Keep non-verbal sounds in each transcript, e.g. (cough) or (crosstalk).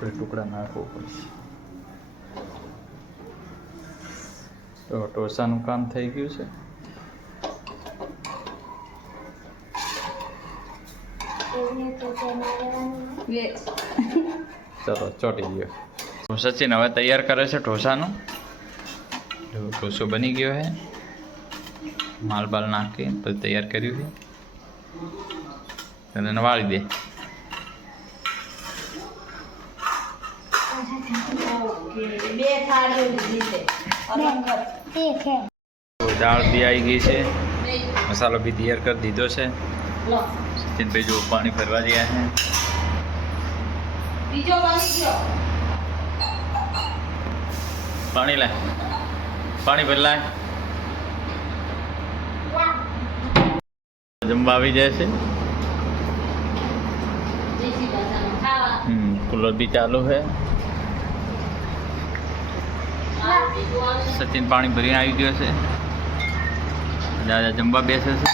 ટુકડે ટુકડા નાખવો પડશે. તો ઢોસાનું કામ થઈ ગયું છે? (laughs) ચલો ચોટી ગયો. તો સચિન હવે તૈયાર કરે છે ઢોસાનું? ઢોસો બની ગયો છે માલ બાલ નાખી પછી તૈયાર કર્યું છે. અને વાળી દે ઓકે બે થાળીઓ લીધી છે અલગ જ. તો દાળ બી આવી ગઈ છે. મસાલો બી તૈયાર કરી દીધો છે. સચિનભાઈ જો પાણી ભરવા ગયા છે. બીજો બની ગયો પાણી લાય પાણી ભર લાય. જમવા આવી જાય છે. કુલર બી ચાલુ છે આ બીજું આવે. સચિન પાણી ભરીને આવી ગયો છે. દાદા જમવા બેસે છે.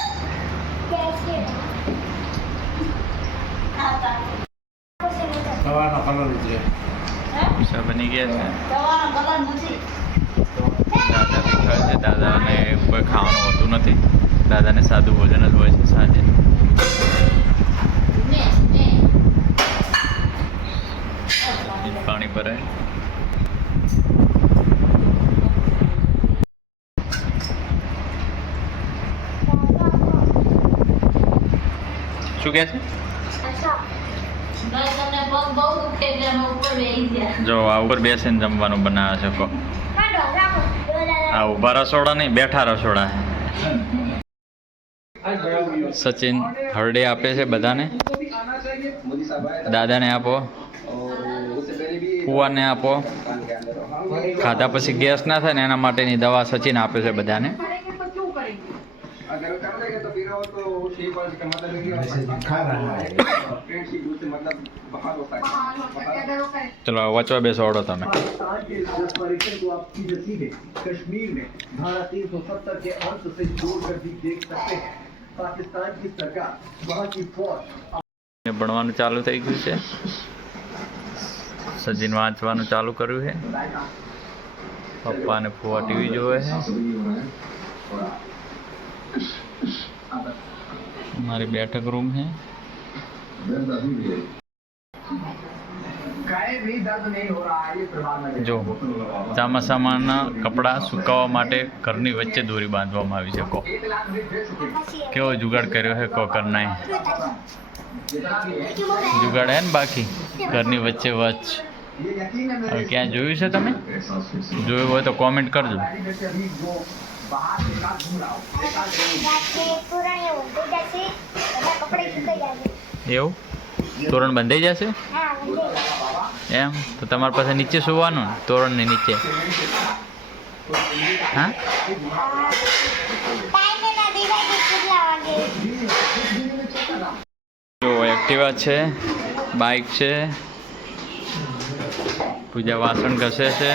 બની ગયા દાદાને કોઈ ખાવાનું હોતું નથી. દાદાને સાદું ભોજન જ હોય છે સાંજે. પાણી ભરાય. શું કહે છે? જો, આ ઉપર બેસીને જમવાનું બનાવે છે, કો. આ ઊભા રસોડા નહીં, બેઠા રસોડા. સચિન હરડે આપે છે બધાને? દાદાને આપો. ફુવાને આપો. ખાધા પછી ગેસ ના થાય ને એના માટેની દવા સચિન આપે છે બધાને. ચલો વચવા બેસવાડો તમે पाकिस्तान के इस ऑपरेशन को आप सीधे सीधे कश्मीर में धारा 370 के अंत से जोड़कर भी देख सकते हैं पाकिस्तान की सरकार वहाँ की फौज ભણવાનું ચાલુ થઈ ગયું છે સચિન વાંચવાનું ચાલુ કર્યું છે પપ્પા અને ફુવા ટીવી જોવે છે મારી બેઠક રૂમ છે गाय भी दर्द नहीं हो रहा है ये प्रभाव में જો ચોમાસામાંના કપડાં સુકાવવા માટે ઘરની વચ્ચે દોરી બાંધવામાં આવી છે કો एक लाख भी दे चुके કેવો જુગાડ કર્યો છે કો કરનાય જુગાડ હે ને બાકી ઘરની વચ્ચે વચ્ચ ये यकीन है હવે ક્યાં જોયું છે તમે જોયું હોય તો કોમેન્ટ કરજો એવું? તોરણ બંધાઈ જશે? એમ? તો તમારી પાસે નીચે સુવાનું ને, તોરણની નીચે. હા? જો, એક્ટિવા છે, બાઇક છે, પૂજા વાસણ ઘસે છે,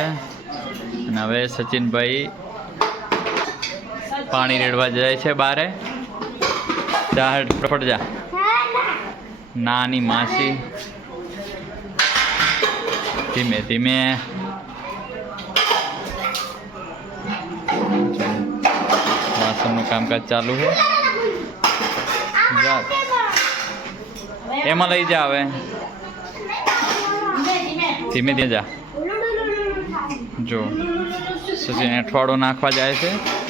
અને હવે સચિનભાઈ પાણી રેડવા જાય છે બારે. જા ફટ જા. નાની માસી. ધીમે ધીમે. વાસણનું કામકાજ ચાલુ છે. એમાં લઈ જા હવે. ધીમે ધીમે જા. જો. સચિન અઠવાડો નાખવા જાય છે.